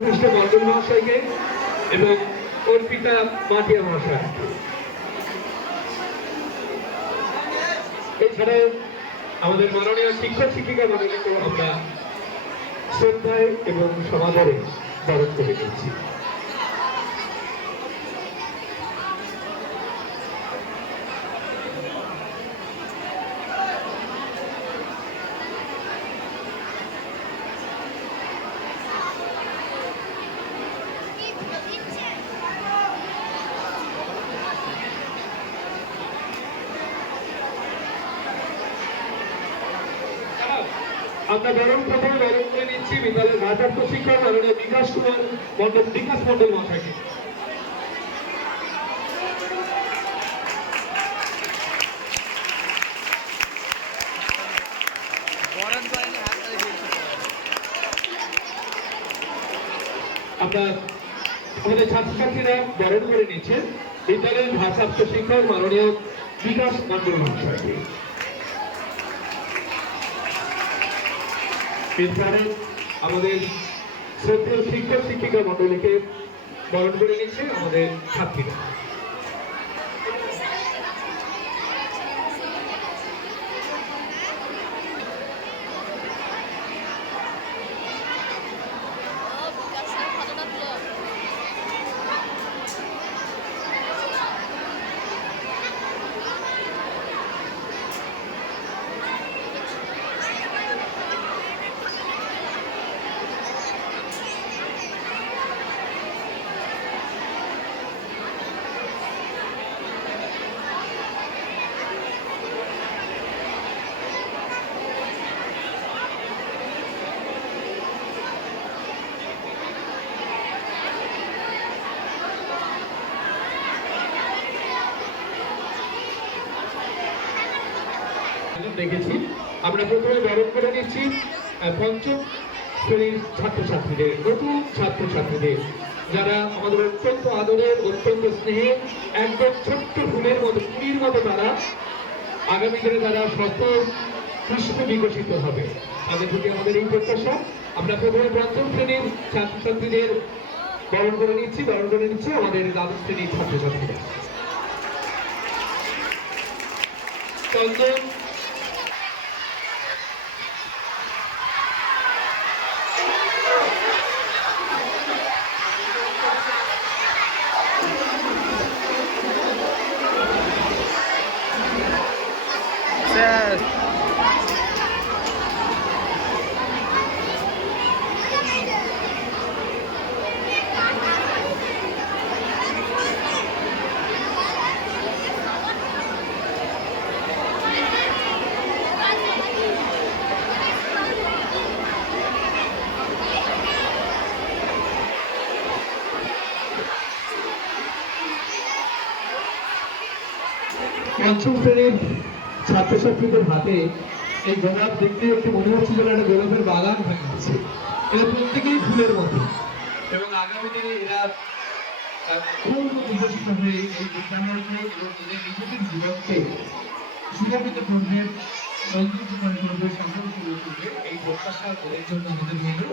মন্ডল মহাশয়কে এবং অর্পিতা মাটিয়া মহাশয়। এছাড়াও আমাদের মাননীয় শিক্ষক শিক্ষিকা মণ্ডলীকেও আমরা শ্রদ্ধায় এবং সমাদরে বরণ করে দিচ্ছি। আমরা প্রথমে বরণ করে নিচ্ছি বিদ্যালয়ের ভারপ্রাপ্ত শিক্ষক মাননীয় বিকাশ মন্ডল মহাশয়কে। আমরা আমাদের ছাত্রছাত্রীরা বরণ করে নিচ্ছেন বিদ্যালয়ের ভারপ্রাপ্ত শিক্ষক মাননীয় বিকাশ মন্ডল মহাশয়কে। এছাড়া আমাদের শ্রদ্ধেয় শিক্ষক শিক্ষিকা মন্ডলীকে বরণ করে নিচ্ছে আমাদের ছাত্রীরা। দেখেছি আমরা প্রথমে বরণ করে নিচ্ছি পঞ্চম শ্রেণীর ছাত্রছাত্রীদের, নতুন ছাত্রছাত্রীদের, যারা আমাদের অত্যন্ত আদরের, অত্যন্ত স্নেহের, একদম ছোট্ট ফুলের মতো, কুড়ির মতো তারা আগামী দিনে তারা শত পুষ্প বিকশিত হবে। তাদের প্রতি আমাদের এই প্রত্যাশা। আমরা প্রথমে পঞ্চম শ্রেণীর ছাত্রছাত্রীদের বরণ করে নিচ্ছি আমাদের দ্বাদশ শ্রেণীর ছাত্রছাত্রীরা। চন্দন পঞ্চম শ্রেণীর ছাত্রছাত্রীদের হাতে এই গোলাপ দেখতে একটু মনে হচ্ছে যেন একটা গোলাপের বাগান হয়ে গেছে। এরা প্রত্যেকেই ফুলের মতো এবং আগামী দিনে এরা খুব বিকশিত হয়ে এই বিদ্যালয়কে এবং এদের নিজেদের জীবনকে সুরক্ষিত করবে, সৌন্দর্যময় করবে, সফল করে তুলবে, এই প্রত্যাশা ওদের জন্য আমাদের মনে।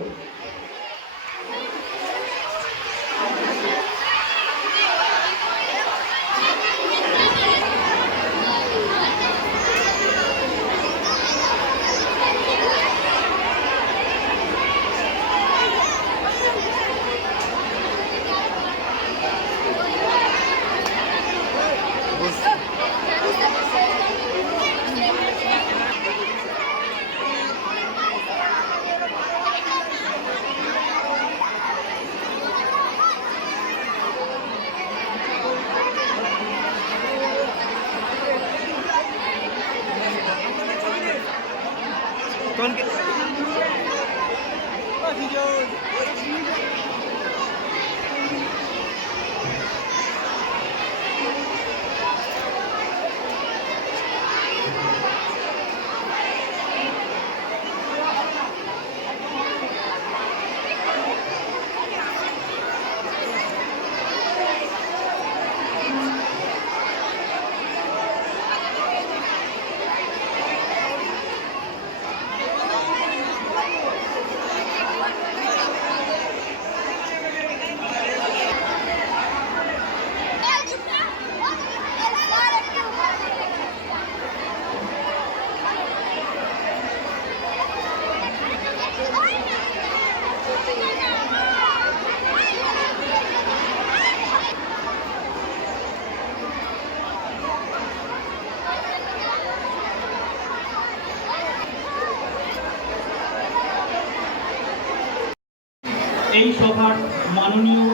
এই সভার মাননীয়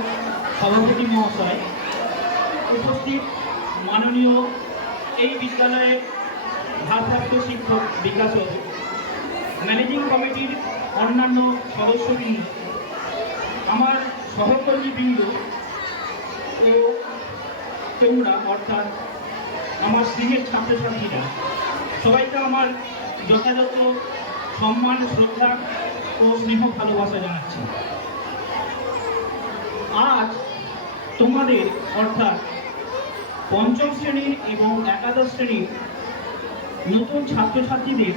সভাপতি মহাশয়, উপস্থিত মাননীয় এই বিদ্যালয়ের ভারপ্রাপ্ত শিক্ষক বিকাশ বাবু, ম্যানেজিং কমিটির অন্যান্য সদস্যবৃন্দ, আমার সহকর্মীবৃন্দ ও তোমরা অর্থাৎ আমার স্নেহের ছাত্রছাত্রীরা, সবাইকে আমার যথাযথ সম্মান, শ্রদ্ধা ও স্নেহ ভালোবাসা জানাচ্ছি। আজ তোমাদের অর্থাৎ পঞ্চম শ্রেণীর এবং একাদশ শ্রেণীর নতুন ছাত্রছাত্রীদের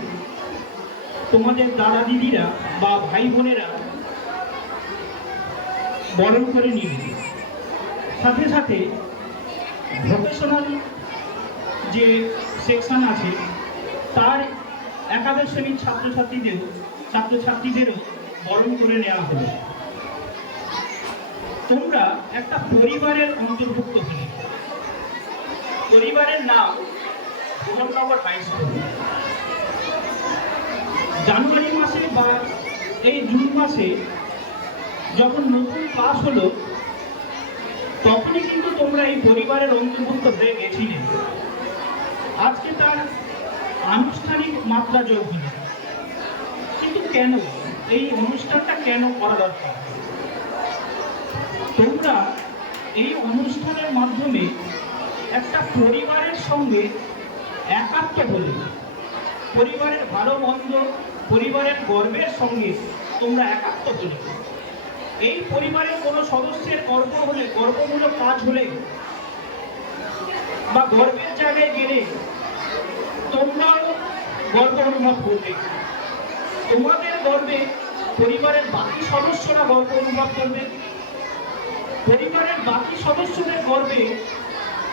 তোমাদের দাদা দিদিরা বা ভাই বোনেরা বরণ করে নিবে। সাথে সাথে ভোকেশনাল যে সেকশন আছে তার একাদশ শ্রেণীর ছাত্রছাত্রীদেরও বরণ করে নেওয়া হবে। তোমরা একটা পরিবারের অন্তর্ভুক্ত হলে, পরিবারের নাম ভুবননগর হাই স্কুল। জানুয়ারি মাসে বা এই জুন মাসে যখন নতুন ক্লাস হলো, তখনই কিন্তু তোমরা এই পরিবারের অন্তর্ভুক্ত হয়ে গেছিলে। আজকে তার আনুষ্ঠানিক মাত্রা যোগ হলো। কিন্তু কেন এই অনুষ্ঠানটা কেন করা দরকার? তোমরা এই অনুষ্ঠানের মাধ্যমে একটা পরিবারের সঙ্গে একাত্ম হলে, পরিবারের ভালো মন্দ, পরিবারের গর্বের সঙ্গে তোমরা একাত্ম হলে, এই পরিবারের কোনো সদস্যের গর্ব হলে, গর্বমূলক কাজ হলে বা গর্বের জায়গায় গেলে তোমরাও গর্ব অনুভব করবে। তোমাদের গর্বে পরিবারের বাকি সদস্যরা গর্ব অনুভব করবে, পরিবারের বাকি সদস্যদের গর্বে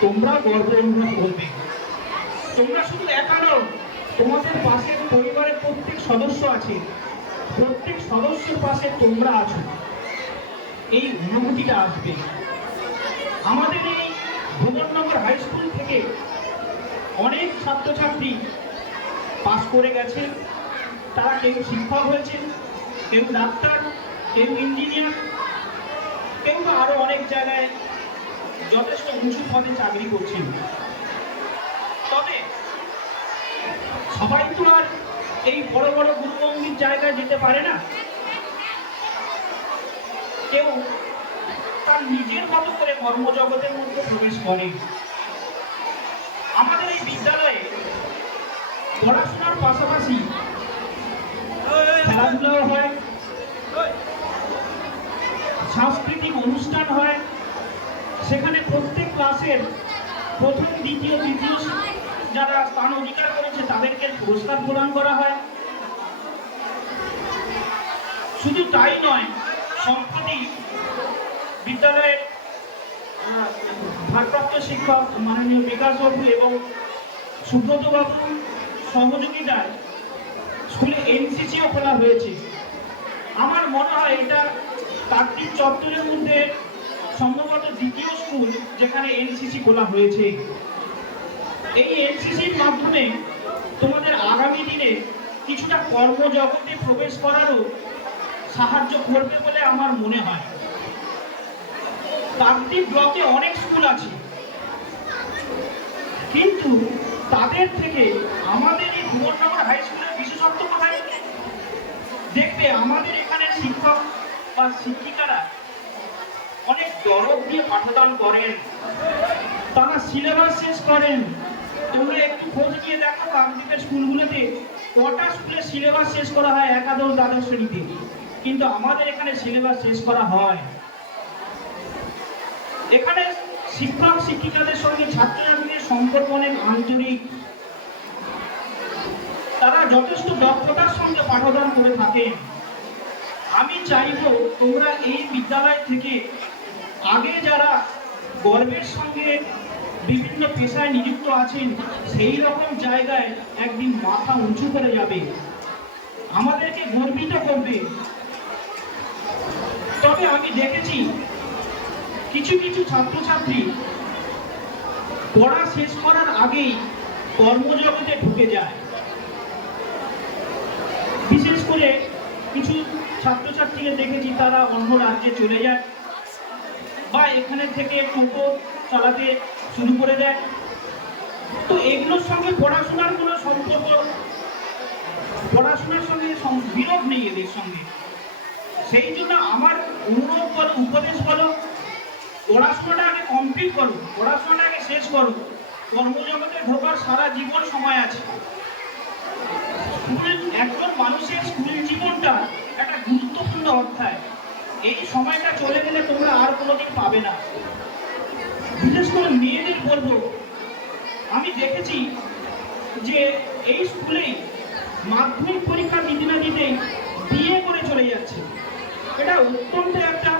তোমরা গর্ব অনুভব করবে। তোমরা শুধু একা নও, তোমাদের পাশে পরিবারের প্রত্যেক সদস্য আছে, প্রত্যেক সদস্যের পাশে তোমরা আছো। এই অনুভূতিটা আসবে। আমাদের এই ভুবননগর হাই স্কুল থেকে অনেক ছাত্রছাত্রী পাস করে গেছে। তারা কেউ শিক্ষক হয়েছে, কেউ ডাক্তার, কেউ ইঞ্জিনিয়ার, কেউ বা আরো অনেক জায়গায় যথেষ্ট উঁচু পদে চাকরি করছেন। তবে সবাই তো আর এই বড় বড় গুরুগম্ভীর জায়গায় যেতে পারে না। কেউ তার নিজের মতো করে কর্মজগতের মধ্যে প্রবেশ করে। আমাদের এই বিদ্যালয়ে পড়াশোনার পাশাপাশি খেলাধুলাও হয়, সাংস্কৃতিক অনুষ্ঠান হয়। সেখানে প্রত্যেক ক্লাসের প্রথম, দ্বিতীয়, তৃতীয় যারা স্থান অধিকার করেছে তাদেরকে পুরস্কার প্রদান করা হয়। শুধু তাই নয়, সম্প্রতি বিদ্যালয়ের ভারপ্রাপ্ত শিক্ষক মাননীয় বিকাশ বাবু এবং সুব্রত বাবু সহযোগিতায় স্কুলে এনসিসিও খোলা হয়েছে। আমার মনে হয় এটা কাকদ্বীপ চত্বরের মধ্যে সম্ভবত দ্বিতীয় স্কুল যেখানে এনসিসি খোলা হয়েছে। এই এনসিসির মাধ্যমে তোমাদের আগামী দিনে কিছুটা কর্মজগতে প্রবেশ করারও সাহায্য করবে বলে আমার মনে হয়। কাকদ্বীপ ব্লকে অনেক স্কুল আছে, কিন্তু তাদের থেকে আমাদের এই ভুবননগর হাই স্কুলের বিশেষত্ব কোথায়? দেখবে আমাদের এখানে শিক্ষক বা শিক্ষিকারা অনেক দরদ দিয়ে পাঠদান করেন, তারা সিলেবাস শেষ করেন। তোমরা একটু খোঁজ নিয়ে দেখো কাকদ্বীপের স্কুলগুলোতে কটা স্কুলের সিলেবাস শেষ করা হয় একাদশ, দ্বাদশ শ্রেণীতে, কিন্তু আমাদের এখানে সিলেবাস শেষ করা হয়। এখানে শিক্ষক শিক্ষিকাদের সঙ্গে ছাত্রছাত্রীদের সম্পর্ক অনেক আন্তরিক। তারা যথেষ্ট দক্ষতার সঙ্গে পাঠদান করে থাকেন। আমি চাইবো তোমরা এই বিদ্যালয় থেকে আগে যারা গর্বের সঙ্গে বিভিন্ন পেশায় নিযুক্ত আছেন সেই রকম জায়গায় একদিন মাথা উঁচু করে যাবে, আমাদেরকে গর্বিত করবে। তবে আমি দেখেছি কিছু কিছু ছাত্রছাত্রী পড়া শেষ করার আগেই কর্মজগতে ঢুকে যায়। বিশেষ করে কিছু ছাত্রছাত্রীকে দেখেছি তারা অন্য রাজ্যে চলে যায় বা এখানে থেকে টোটো চালাতে শুরু করে দেয়। তো এগুলোর সঙ্গে পড়াশোনার কোনো সম্পর্ক, পড়াশোনার সঙ্গে বিরোধ নেই এদের সঙ্গে। সেই জন্য আমার অনুরোধ বলো, উপদেশ বলো, পড়াশোনাটা আগে কমপ্লিট করো, পড়াশোনাটা আগে শেষ করো। কর্মজগতে ঢোকার সারা জীবন সময় আছে। স্কুল, একজন মানুষের স্কুল জীবনটা একটা গুরুত্বপূর্ণ অধ্যায়। এই সময়টা চলে গেলে তোমরা আর কোনোদিন পাবে না। বিশেষ করে মেয়েদের বলবো, আমি দেখেছি যে এই স্কুলেই মাধ্যমিক পরীক্ষা দিতে না দিতেই বিয়ে করে চলে যাচ্ছে। এটা অত্যন্ত একটা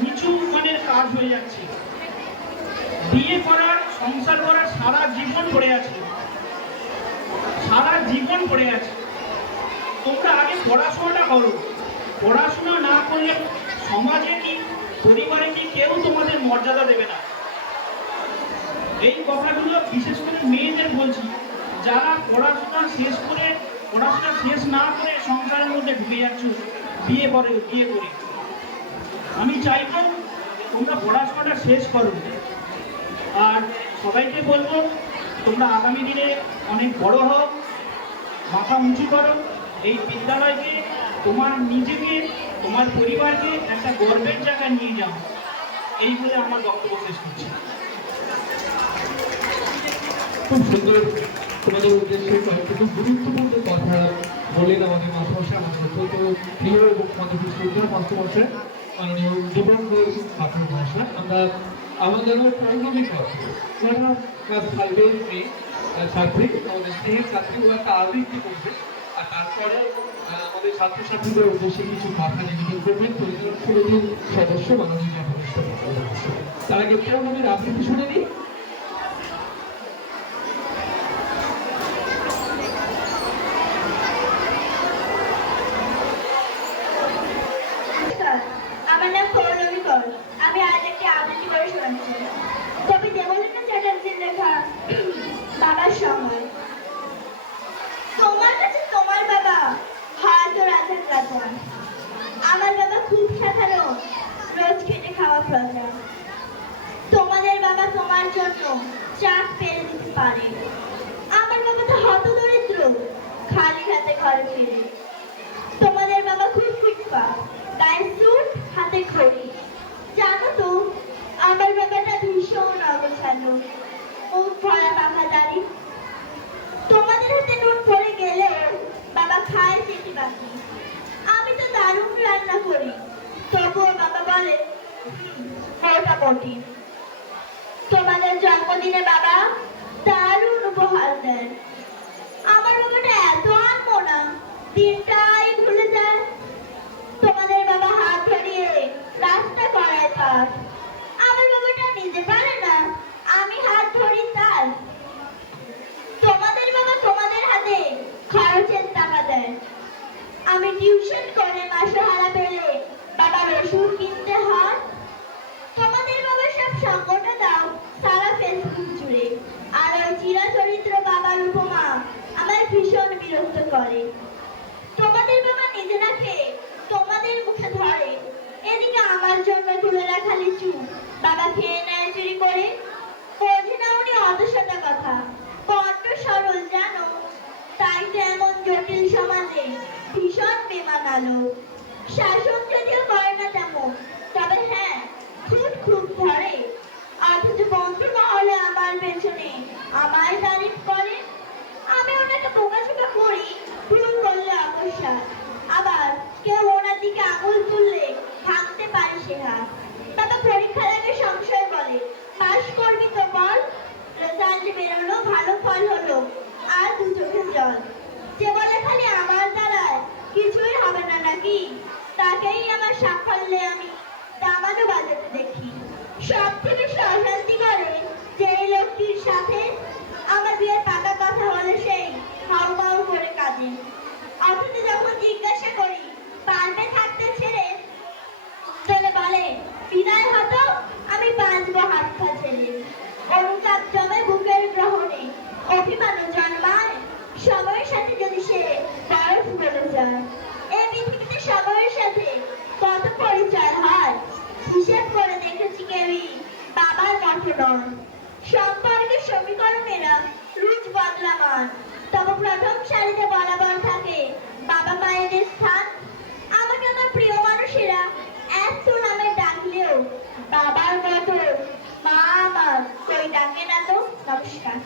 নিচু মানের কাজ হয়ে যাচ্ছে। বিয়ে করার, সংসার করার সারা জীবন পড়ে আছে, সারা জীবন পড়ে আছে। তোমরা আগে পড়াশোনাটা করো। পড়াশোনা না করলে সমাজে কি, পরিবারে কি, কেউ তোমাদের মর্যাদা দেবে না। এই কথাগুলো বিশেষ করে মেয়েদের বলছি, যারা পড়াশোনা শেষ না করে সংসারের মধ্যে ঢুকে যাচ্ছ বিয়ে করে। আমি চাইবো তোমরা পড়াশোনাটা শেষ করো। আর সবাইকে বলবো, তোমরা আগামী দিনে অনেক বড় হও, মাথা উঁচু করো। এই বিদ্যালয়কে, তোমার নিজেকে, তোমার পরিবারকে একটা গর্বের জায়গায় নিয়ে যাও। এই বলে আমার বক্তব্য শেষ করছি। খুব সুন্দর তোমাদের উদ্দেশ্যে কয়েকটি খুব গুরুত্বপূর্ণ কথা বললেন আমাদের মাস্টারমশাই, আমাদের অত্যন্ত প্রিয় এবং আমাদের শ্রদ্ধা মাস্টারমশাই, মাননীয় দিবঙ্গত ছাত্র মহাশয়। আমরা আমাদের পৌরমিক যারা ক্লাস 5-এর মেয়ে ছাত্রী, আমাদের স্নেহের ছাত্রী, ও একটা আবৃত্তি করবে। আর তারপরে আমাদের ছাত্রছাত্রীদের উদ্দেশ্যে কিছু কথা নিবেদন করবেন পরিচালক সমিতির সদস্য মাননীয় জননিষ্ঠ মহাশয়। তার আগে পৌরমির আবৃত্তি শুনে নিই। আমার নাম পৌলমী কর। আমি আজ একটি আবৃত্তি করে শোনাচ্ছি। কবি দেবলীনা চ্যাটার্জির লেখা বাবার সময়। তোমার কাছে তোমার বাবা হয়তো রাজার রাজা। আমার বাবা খুব সাধারণ, রোজ খেটে খাওয়া প্রজা। তোমাদের বাবা তোমার জন্য চাক পেরে দিতে পারে। আমার বাবা তো হত দরিদ্র, খালি হাতে ঘরে ফিরে। তোমাদের বাবা খুব ফিটফাট, গায়ে স্যুট, হাতে ঘড়ি। জানো তো আমার বাবাটা ভীষণ অগোছালো, মুখ ভরা পাখা দাড়ি। তোমাদের হাতে নুন পড়ে গেলেও বাবা খায় চেটে বাকি। আমি তো দারুণ রান্না করি, তবুও বাবা বলে মোটামুটি। তোমাদের জন্মদিনে বাবা দারুণ উপহার দেন। আমার বাবাটা এত আনমনা, দিনটাই ভুলে যায়। তোমাদের বাবা হাত ধরিয়ে রাস্তা করায় পার। আমার বাবাটা নিজে পারে না, আমি হাত ধরি তার। তোমাদের বাবা তোমাদের হাতে খরচের টাকা দেয়। আমি টিউশন করে মাসহারা পেলে বাবার ওষুধ কিনতে হয়। তোমাদের বাবা সব সঙ্গটা দাও সারা ফেসবুক জুড়ে। আর ওই চিরাচরিত্র বাবার উপমা আমার ভীষণ বিরক্ত করে। তোমাদের বাবা নিজে না খেয়ে তোমাদের মুখে ধরে, এদিকে আমার জন্য তুলে রাখা লিচু বাবা খেয়ে নেয় চুরি করে। বোঝে না উনি অত শত কথা, বড্ড সরল জানো, তাই তো এমন জটিল সমাজে ভীষণ বেমানালো। শাসন যদিও করে না তেমন, তবে হ্যাঁ খুব খুব ধরে। অথচ বন্ধু মহলে আমার পেছনে আমায় তারিফ করে। আমি ওনাকে বোকাঝোকা করি, ভুল করলে অবশ্যই। আবার কেউ ওনার দিকে আঙুল তুললে ভাঙতে পারে সে হাত। বাবা পরীক্ষার আগে সংশয় বলে, পাস করবি তো বল। রেজাল্ট বেরোলো, ভালো ফল হলো, আর দু চোখের জল। যে বলে খালি আমার দ্বারায় কিছুই হবে না নাকি, তাকেই আমার সাফল্যে আমি দামানো বাজাতে দেখি। সব থেকে অশান্তি করে যে এই লোকটির সাথে আমার বিয়ের পাকা কথা বলে সেই হাউমাউ করে কাঁদে। অথচ যখন জিজ্ঞাসা করি পারবে থাকতে ছেড়ে, তাহলে বলে বিদায় হতো আমি বাঁচবো হাত পা ছেড়ে। অনুতাপ জমে বুকের গ্রহণে, অভিমানও জন্মায় সময়ের সাথে যদি সে বরফ গলে যায়। এ নয়। সম্পর্কের সমীকরণেরা রোজ বদলামান, তবে প্রথম সারিতে বরাবর থাকে বাবা মায়েদের স্থান। আমাকে আমার প্রিয় মানুষেরা এত নামে ডাকলেও বাবার মতো মা আমার কই ডাকে না তো। নমস্কার।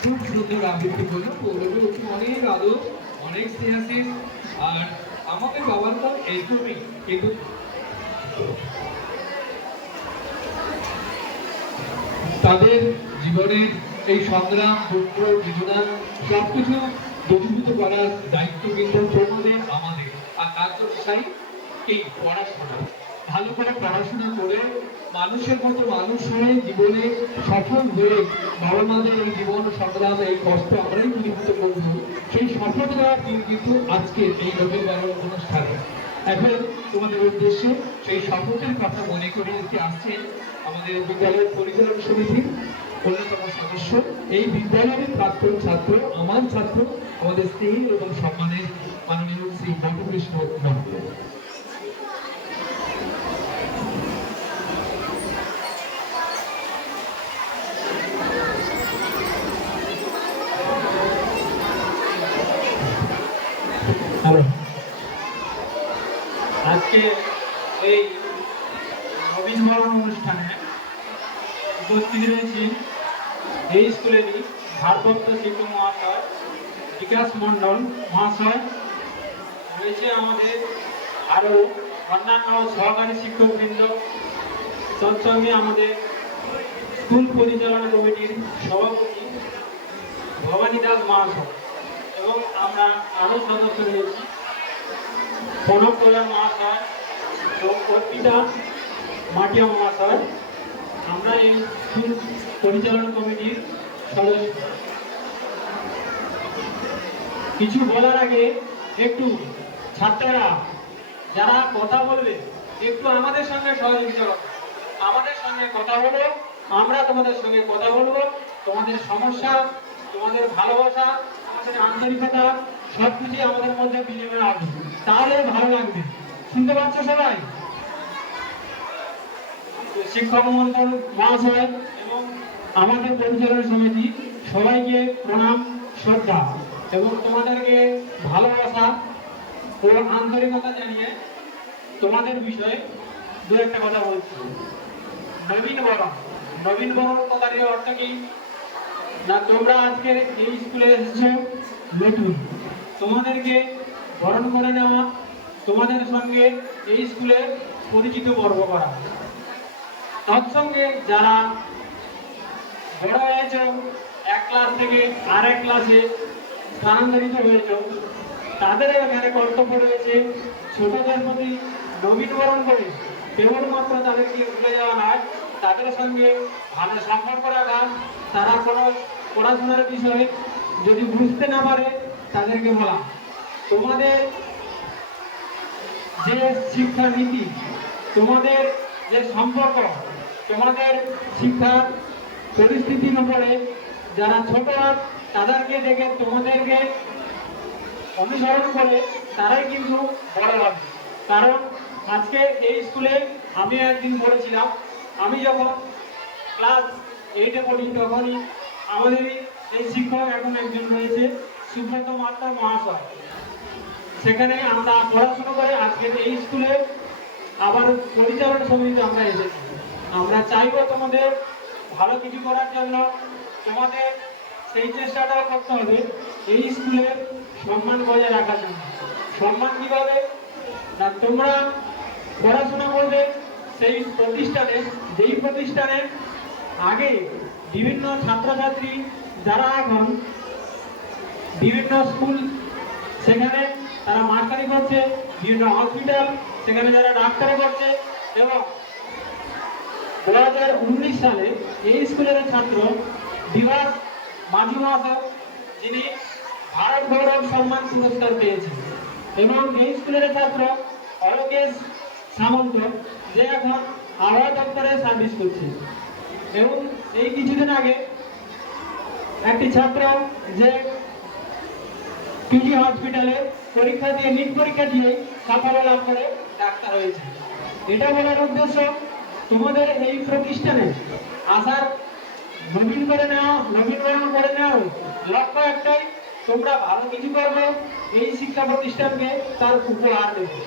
খুব সুন্দর আবৃত্তি করলো, পৌরবে অনেক আদর, অনেক স্নেহাশীল। আর আমাদের বাবার তো এইরকমই, কিন্তু তাদের জীবনের এই সংগ্রাম, দুঃখ, বেদনা সবকিছু দূরীভূত করার দায়িত্ব কিন্তু তোমাদের আমাদের। আর তার জন্য চাই এই পড়াশোনা, ভালো করে পড়াশোনা করে মানুষের মতো মানুষ হয়ে জীবনে সফল হয়ে বাবা মাদের এই জীবন সংগ্রাম, এই কষ্ট আমরাই দূরীভূত করবো। সেই সফলতা কিন্তু আজকের এই রবিবার অনুষ্ঠানে। এখন তোমাদের উদ্দেশ্যে সেই শপথের কথা মনে করে আসছেন আমাদের বিদ্যালয়ের পরিচালন সমিতির অন্যতম সদস্য, এই বিদ্যালয়ের প্রাক্তন ছাত্র, আমার ছাত্র, আমাদের স্নেহ এবং সম্মানের মাননীয় শ্রী বটকৃষ্ণ মহোদয়। আজকে এই নবীনবরণ অনুষ্ঠানে উপস্থিত রয়েছি এই স্কুলেরই ভারপ্রাপ্ত শিক্ষক মহাশয় বিকাশ মণ্ডল মহাশয়, রয়েছে আমাদের আরও অন্যান্য সহকারী শিক্ষকবৃন্দ, তৎসঙ্গে আমাদের স্কুল পরিচালনা কমিটির সভাপতি ভবানী দাস মহাশয়, এবং আমরা আরও সদস্য রয়েছি প্রণব প্রধান মহাশয় এবং অর্পিতা মাটিয়া মহাশয়। আমরা এই স্কুল পরিচালনা কমিটির সদস্য। কিছু বলার আগে একটু ছাত্ররা যারা কথা বলবে একটু আমাদের সঙ্গে সহযোগিতা করবে, আমাদের সঙ্গে কথা বলো, আমরা তোমাদের সঙ্গে কথা বলবো। তোমাদের সমস্যা, তোমাদের ভালোবাসা, আমাদের আন্তরিকতা সবকিছু আমাদের মধ্যে বিনিময় হবে, তাহলে ভালো লাগবে। শুনতে পাচ্ছ সবাই? শিক্ষক মন্ডল মহাশয় এবং আমাদের পরিচালনা সমিতি সবাইকে প্রণাম, শ্রদ্ধা এবং তোমাদেরকে ভালোবাসা ও আন্তরিকতা জানিয়ে তোমাদের বিষয়ে দু একটা কথা বলছি। নবীনবরণ, নবীনবরণ কথার অর্থ কি না, তোমরা আজকের এই স্কুলে এসেছো নতুন, তোমাদেরকে বরণ করে নেওয়া, তোমাদের সঙ্গে এই স্কুলে পরিচিত পর্ব করা। তৎসঙ্গে যারা বড় হয়েছ, এক ক্লাস থেকে আরেক ক্লাসে স্থানান্তরিত হয়েছ, তাদের এখানে কর্তব্য রয়েছে ছোটদের প্রতি নবীনবরণ করে কেবলমাত্র তাদেরকে ভুলে যাওয়া নয়, তাদের সঙ্গে ভালো সম্পর্ক রাখা। তারা কোনো পড়াশোনার বিষয়ে যদি বুঝতে না পারে তাদেরকে বলা। তোমাদের যে শিক্ষা নীতি, তোমাদের যে সম্পর্ক, তোমাদের শিক্ষার পরিস্থিতির উপরে যারা ছোট তাদেরকে দেখে তোমাদেরকে অনুসরণ করে তারাই কিন্তু বড় হবে। কারণ আজকে এই স্কুলে আমি একদিন পড়েছিলাম, আমি যখন ক্লাস 8-এ পড়ি তখনই আমাদেরই এই শিক্ষক এখন একজন রয়েছে সুব্রত মাত্র মহাশয়। সেখানে আমরা পড়াশোনা করে আজকে এই স্কুলে আবার পরিচালনা সমিতিতে আমরা এসেছি। আমরা চাইবো তোমাদের ভালো কিছু করার জন্য, তোমাদের সেই চেষ্টাটাও করতে হবে এই স্কুলের সম্মান বজায় রাখার জন্য। সম্মান কিভাবে না, তোমরা পড়াশোনা করবে সেই প্রতিষ্ঠানে, যেই প্রতিষ্ঠানে আগে বিভিন্ন ছাত্রছাত্রী যারা এখন বিভিন্ন স্কুল, সেখানে তারা মাস্টারি করছে, বিভিন্ন হসপিটাল সেখানে যারা ডাক্তারি করছে, এবং 2019 সালে এই স্কুলের ছাত্র বিভাস মাঝি মহাশয়, যিনি ভারত গৌরব সম্মান পুরস্কার পেয়েছেন, এবং এই স্কুলের ছাত্র অলোকেশ সামন্ত, যে এখন আবহাওয়া দপ্তরে সার্ভিস করছে। এবং এই কিছুদিন আগে একটি ছাত্র যে পিজি হসপিটালে পরীক্ষা দিয়ে, নিট পরীক্ষা দিয়ে সাফল্য লাভ করে ডাক্তার হয়েছে। এটা বলার উদ্দেশ্য তোমাদের এই প্রতিষ্ঠানে আসার নবীনবরণ করে নেওয়া লক্ষ্য একটাই, তোমরা ভালো কিছু করবে, এই শিক্ষা প্রতিষ্ঠানকে তার উপহার দেবে।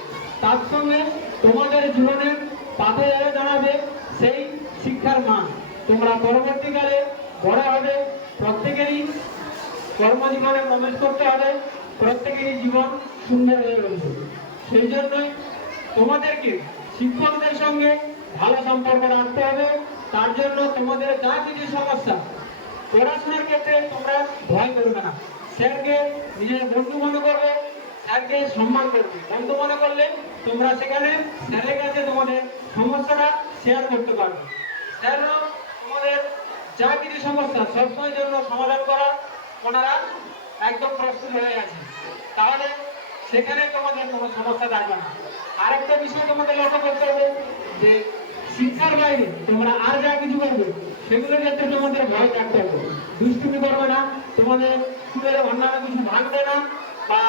তার সঙ্গে তোমাদের জীবনের পাথে দাঁড়াবে সেই শিক্ষার মান। তোমরা পরবর্তীকালে বড় হবে, প্রত্যেকেরই কর্মজীবনে প্রবেশ করতে হবে, প্রত্যেকেরই জীবন সুন্দর হয়ে উঠবে। সেই জন্যই তোমাদেরকে শিক্ষকদের সঙ্গে ভালো সম্পর্ক রাখতে হবে। তার জন্য তোমাদের যা কিছু সমস্যা, পড়াশোনার ক্ষেত্রে তোমরা ভয় করবে না, স্যারকে নিজের বন্ধু মনে করবে, স্যারকে সম্মান করবে। বন্ধু মনে করলে তোমরা সেখানে স্যারের কাছে তোমাদের সমস্যাটা শেয়ার করতে পারবে। স্যারও তোমাদের যা কিছু সমস্যা সবসময়ের জন্য সমাধান করার ওনারা একদম প্রস্তুত হয়ে আছে, তাহলে সেখানে তোমাদের কোনো সমস্যা থাকবে না। আরেকটা বিষয় তোমাদের লক্ষ্য করতে হবে যে শিক্ষার বাইরে তোমরা আর যা কিছু করবে সেগুলোর ক্ষেত্রে তোমাদের ভয় থাকতে হবে। দুষ্টুমি করবে না, তোমাদের স্কুলের অন্যান্য কিছু ভাঙবে না, বা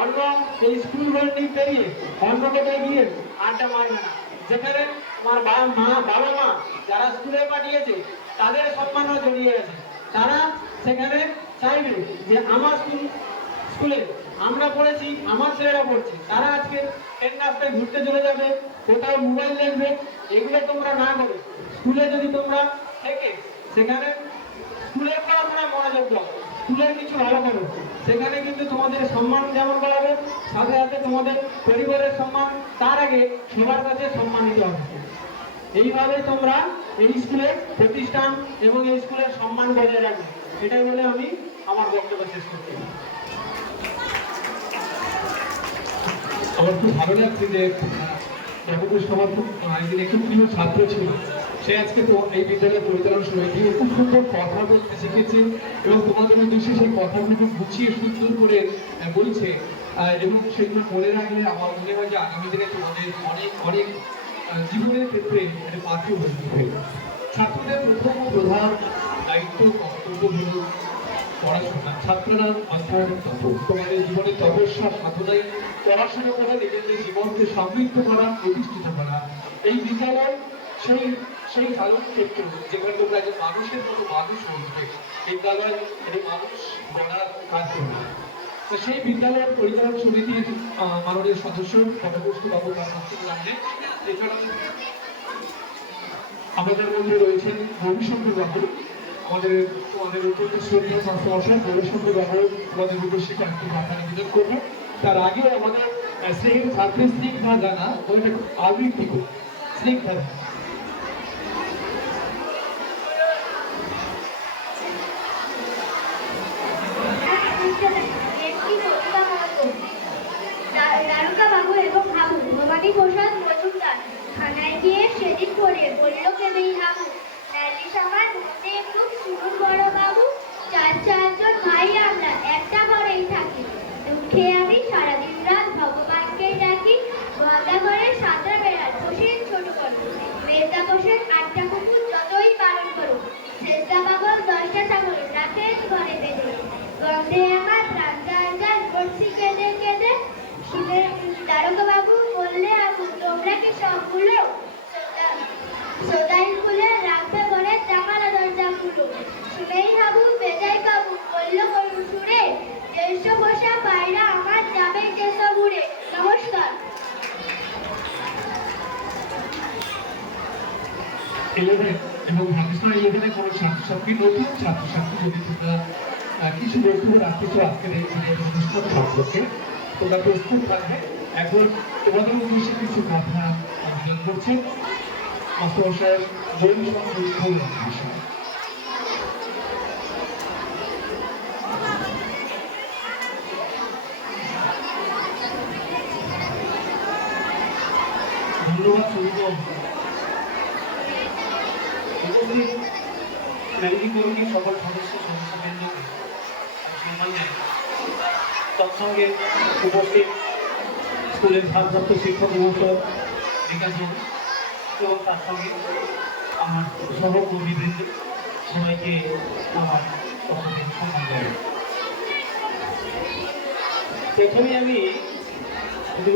অন্য এই স্কুল বিল্ডিং পেরিয়ে অন্য কোথায় গিয়ে আড্ডা মারবে না। যেখানে তোমার বাবা মা যারা স্কুলে পাঠিয়েছে তাদের সম্মানও জড়িয়ে আছে, তারা সেখানে চাইবে যে আমার স্কুলে আমরা পড়েছি, আমার ছেলেরা পড়ছে, তারা আজকে ট্রেন রাস্তায় ঘুরতে চলে যাবে, কোথাও মোবাইল দেখবে, এগুলো তোমরা না করে স্কুলে যদি তোমরা থেকে সেখানে স্কুলের পড়াশোনা মনোযোগ দাও, স্কুলের কিছু ভালো করো, সেখানে কিন্তু তোমাদের সম্মান যেমন বাড়াবে, সাথে সাথে তোমাদের পরিবারের সম্মান, তার আগে সবার কাছে সম্মানিত হবে। এইভাবে তোমরা এই স্কুলের প্রতিষ্ঠান এবং এই স্কুলের সম্মান বজায় রাখবে। এটাই বলে আমি আমার বক্তব্য শেষ করছি। আমার খুব ভালো লাগছে যে ডক্টর সবার খুব একদিন একটু প্রিয় ছাত্র ছিল, সে আজকে তো এই বিদ্যালয় পরিচালনা সমিতি খুব সুন্দর কথা বলতে শিখেছে এবং তোমাদের উদ্দেশ্যে সেই কথাগুলো খুব গুছিয়ে সুন্দর করে বলছে, এবং সেগুলো মনে রাখলে আমার মনে হয় যে আগামী দিনে তোমাদের অনেক অনেক জীবনের ক্ষেত্রে একটা পাথর হয়ে উঠবে। ছাত্রদের প্রথম ও প্রধান দায়িত্ব কর্তব্য হল পড়াশোনা। ছাত্ররা অধ্যয়ন তপন, তোমাদের জীবনে তপস্যা সাধনায় পড়াশোনা করা, নিজেদের জীবনকে সমৃদ্ধ করা, প্রতিষ্ঠিত করা। এই বিদ্যালয় সেই কারণ ক্ষেত্র যেখানে তোমরা একজন মানুষের মতো মানুষ হয়ে বিদ্যালয় এই মানুষ গড়ার কাজ করবে। তো সেই বিদ্যালয়ের পরিচালন সমিতির মাননীয় সদস্য পদপুষ্টি বাবু তার বক্তব্য রাখলেন। এছাড়া আমাদের মধ্যে রয়েছেন রবিশঙ্কর বাবু, আমাদের অত্যন্ত শ্রদ্ধেয় মাস্টারমশাই রবিশঙ্কর বাবু আমাদের উদ্দেশ্যে কয়েকটি কথা নিবেদন করবেন। তার আগে আমাদের স্নেহের ছাত্রী স্নিগ্ধা জানা ওইটা খুব আবৃত্তি করবে। স্নিগ্ধা বাবু এবং হাবু ভবানী প্রসাদ মজুমদার থানায় গিয়ে সেদিন পড়ে বলল কেঁদেই হাবু, নালিশ আমার মনে একটু শুনুন বড় বাবু, চারজন ভাই আমরা একটা ঘরেই থাকি, দুঃখে আমি সারাদিন রাত ভগবানকেই ডাকি, গঙ্গা ঘরে সাঁতরা বেড়াল বসেন ছোট করো, মেজদা বসেন 8টা কুকুর যতই পালন করো, শেষদা পাগল 10টা ছাগল রাখেন ঘরে বেঁধে, গন্ধে আমার প্রাণ গান করছি কেঁদে কেঁদে, শুনে দারোগা বাবু বললে আপু তোমরা কি সবগুলো সোদাই খুলে রাখবে ঘরে জামালা দরজা খুলো, শুনেই হাবু বেজাই বাবু বলল করুন সুরে, দেড়শো বসা পায়রা আমার যাবে যেসব উড়ে। নমস্কার। 11 এবং ভাবিসা 11 কোনো ছাত্রছাত্রী, নতুন ছাত্রছাত্রী যদি তোমরা কিছু বক্তব্য রাখতে চাও আজকের এই অনুষ্ঠান সম্পর্কে, তোমরা প্রস্তুত থাকবে। এখন তোমাদের উদ্দেশ্যে কিছু কথা আবেদন করছে মাস্টারমশাই ধন্যবাদ। ম্যানেজিং কমিটির সকল সদস্যবৃন্দকে সম্মান জানাই। তৎসঙ্গে উপস্থিত স্কুলের ভারপ্রাপ্ত শিক্ষক মহাশয় বিকাশ বাবু এবং তার সঙ্গে আমার সহকর্মীবৃন্দ সবাইকে আমার সম্মান জানাই। প্রথমে আমি একটু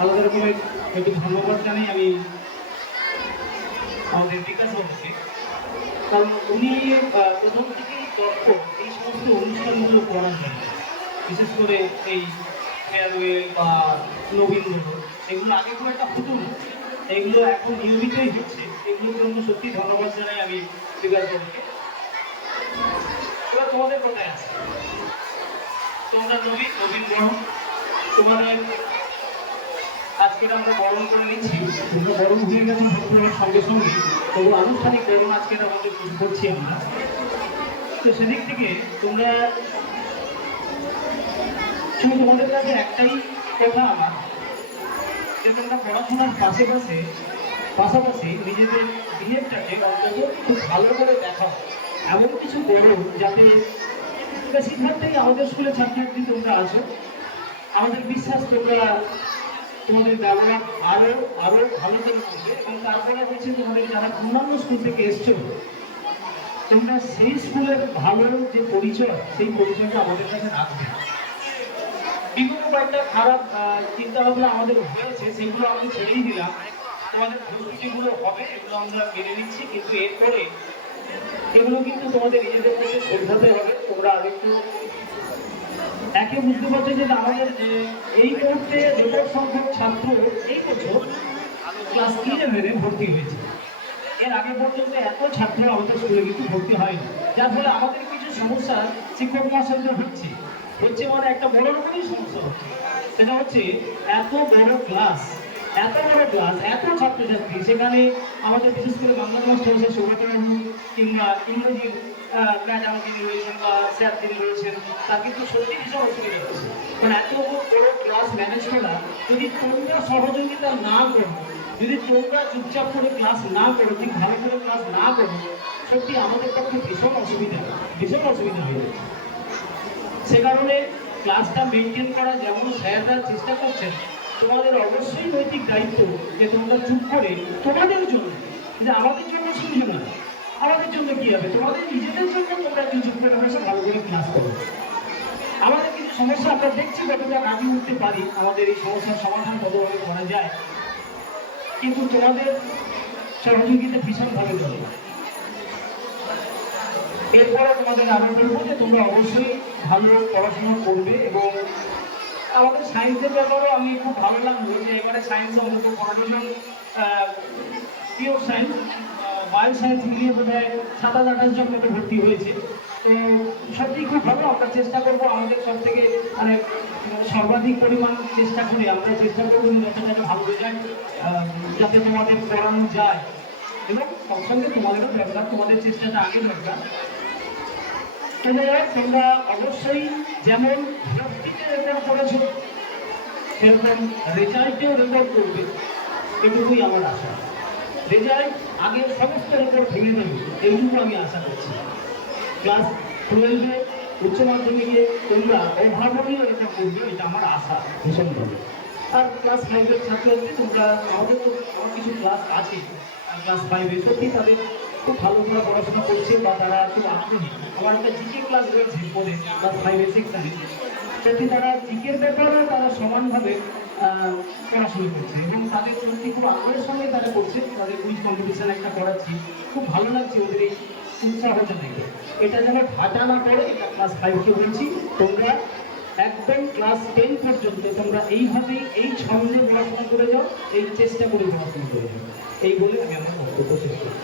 আলাদা রকমের একটু ধন্যবাদ জানাই আমি আমাদের বিকাশ বাবুকে, কারণ উনি প্রথম থেকেই তথ্য এই সমস্ত অনুষ্ঠানগুলো করার জন্য, বিশেষ করে এই ফেয়ারওয়েল বা নবীনবরণ, এগুলো আগে খুব একটা হতো না, এগুলো এখন নিয়মিতই হচ্ছে। এগুলোর জন্য সত্যি ধন্যবাদ জানাই আমি বিকাশ বাবুকে। এবার তোমাদের কথায় আছে, তোমরা নবীনবরণ তোমাদের আজকে আমরা বরণ করে নিচ্ছি। তোমরা বরণ হয়ে গেছে ভক্তদের সঙ্গে সঙ্গে, তবু আনুষ্ঠানিক বরণ আজকে আমাদের শুরু করছি আমরা। তো সেদিক থেকে তোমরা শুধু তোমাদের কাছে একটাই কথা আমার, যে তোমরা পড়াশোনার পাশাপাশি নিজেদের বিহেভটাকে অন্তত খুব ভালো করে দেখাও, এমন কিছু করো যাতে বেশিরভাগটাই আমাদের স্কুলে ছাত্রছাত্রী তোমরা আছো, আমাদের বিশ্বাস তোমরা তোমাদের ব্যবহার আরো আরো ভালো করে করবে। এবং তারপরে হচ্ছে তোমাদের যারা অন্যান্য স্কুল থেকে এসছো, তোমরা সেই স্কুলের ভালো যে পরিচয়, সেই পরিচয়টা আমাদের কাছে রাখবে। বিগত কয়েকটা খারাপ চিন্তা ভাবনা আমাদের হয়েছে, সেগুলো আমি ছেড়েই দিলাম। তোমাদের প্রস্তুতিগুলো হবে, এগুলো আমরা মেনে নিচ্ছি, কিন্তু এরপরে এগুলো কিন্তু তোমাদের নিজেদের মধ্যে বোঝাতে হবে। তোমরা আরেকটু একে বুঝতে পারছো যে আমাদের এই মুহূর্তে রেকর্ড সংখ্যক ছাত্র এই বছর ক্লাস 11-এ ভর্তি হয়েছে। এর আগে পর্যন্ত এত ছাত্র আমাদের স্কুলে কিন্তু ভর্তি হয়নি, যার ফলে আমাদের কিছু সমস্যা শিক্ষক মহাশয়দের হচ্ছে মানে একটা বড় রকমের সমস্যা হচ্ছে। সেটা হচ্ছে এত বড় ক্লাস, এত ছাত্রছাত্রী, সেখানে আমাদের বিশেষ করে বাংলা মাস্টার হচ্ছে সৌগতবাবু কিংবা ইংরেজির ম্যাডাম যিনি রয়েছেন বা স্যার যিনি রয়েছেন, তার কিন্তু সত্যি ভীষণ অসুবিধা হচ্ছে। কারণ এত বড় ক্লাস ম্যানেজ করা, যদি তোমরা সহযোগিতা না করো, যদি তোমরা চুপচাপ করে ক্লাস না করো, ঠিক ভালো করে ক্লাস না করো, সত্যি আমাদের পক্ষে ভীষণ অসুবিধা হয়ে যাচ্ছে। সে কারণে ক্লাসটা মেনটেন করা যেমন স্যাররা চেষ্টা করছেন, তোমাদের অবশ্যই নৈতিক দায়িত্ব যে তোমরা চুপ করে তোমাদের জন্য, যে আমাদের জন্য শুনছো না, আমাদের জন্য কি হবে, তোমাদের নিজেদের জন্য তোমরা চুপ করে বসে ভালো করে ক্লাস করো। আমাদের কিছু সমস্যা আমরা দেখছি কতটা কাটিয়ে উঠতে পারি, আমাদের এই সমস্যার সমাধান কতভাবে করা যায়, কিন্তু তোমাদের সহযোগিতা ভীষণভাবে দরকার। এরপরে তোমাদের আরো বলবো যে তোমরা অবশ্যই ভালো পড়াশোনা করবে। এবং আমাদের সায়েন্সের ব্যাপারেও আমি খুব ভালো লাগলো যে এবারে সায়েন্সে অন্তত 15 জন পিওর সায়েন্স, বায়ো সায়েন্স মিলিয়ে বোধ হয় 27-28 জন মতো ভর্তি হয়েছে। তো সত্যি খুব ভালো। আমরা চেষ্টা করবো আমাদের সব থেকে মানে সর্বাধিক পরিমাণ চেষ্টা করে আমরা চেষ্টা করবো যতটা ভালো রেজাল্ট যাতে তোমাদের পড়ানো যায়, এবং সবসঙ্গে তোমাদেরও দরকার, তোমাদের চেষ্টাটা আগে দরকার। তোমরা অবশ্যই যেমন ভক্তিতে রেকর্ড করেছো, সেরকম রেজাল্টেও রেকর্ড করবে, এটুকুই আমার আশা। রেজাল্ট আগের সমস্ত রেকর্ড ভেঙে দেবে, এইটুকু আমি আশা করছি। ক্লাস 12-এ উচ্চ মাধ্যমিকে তোমরা অভাবনীয় রেকর্ড করবে, এটা আমার আশা ভীষণভাবে। আর ক্লাস 5-এর ছাত্রছাত্রী তোমরা, আমার কিছু ক্লাস আছে ক্লাস 5-এ, সত্যি তাদের খুব ভালো করে পড়াশোনা করছে বা তারা খুব আগ্রহী। আমার একটা জিকে ক্লাস রয়েছে পরে ক্লাস 5-এ সেকশনে, সত্যি তারা জিকের ব্যাপারেও তারা সমানভাবে পড়াশোনা করছে এবং তাদের সত্যি খুব আগ্রহের সঙ্গে তারা করছে। তাদের কুইজ কম্পিটিশন একটা করাচ্ছি, খুব ভালো লাগছে ওদের এই উৎসাহটা দেখে। এটা যেন ভাটা না পড়ে, এটা ক্লাস 5-কে বলছি, তোমরা একদম ক্লাস 10 পর্যন্ত তোমরা এইভাবেই এই ছন্দে পড়াশোনা করে যাও, এই চেষ্টা করে পড়াশোনা করে যাও। এই বলে আমি আমার বক্তব্য শেষ করি।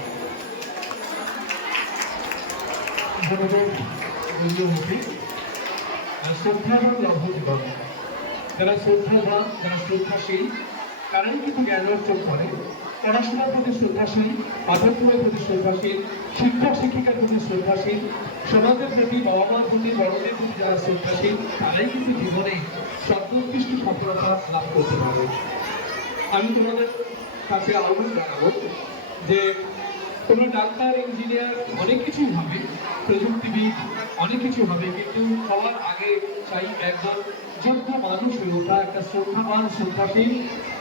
যারা শ্রদ্ধাবান, যারা শ্রদ্ধাশীল, তারাই কিন্তু জ্ঞান অর্জন করে। পড়াশোনার প্রতি শ্রদ্ধাশীল, আধ্যাত্মিকের প্রতি শ্রদ্ধাশীল, শিক্ষক শিক্ষিকার প্রতি শ্রদ্ধাশীল, সমাজের প্রতি, বাবা মার প্রতি, বড়দের প্রতি যারা শ্রদ্ধাশীল, তারাই কিন্তু জীবনে সর্বোৎকৃষ্ট সফলতা লাভ করতে পারে। আমি তোমাদের কাছে আহ্বান জানাবো যে তোমরা ডাক্তার, ইঞ্জিনিয়ার, অনেক কিছুই হবে, প্রযুক্তিবিদ, অনেক কিছু হবে, কিন্তু সবার আগে চাই একজন যোগ্য মানুষ হয়ে ওঠা, একটা শ্রদ্ধাবান, শ্রদ্ধাশীল,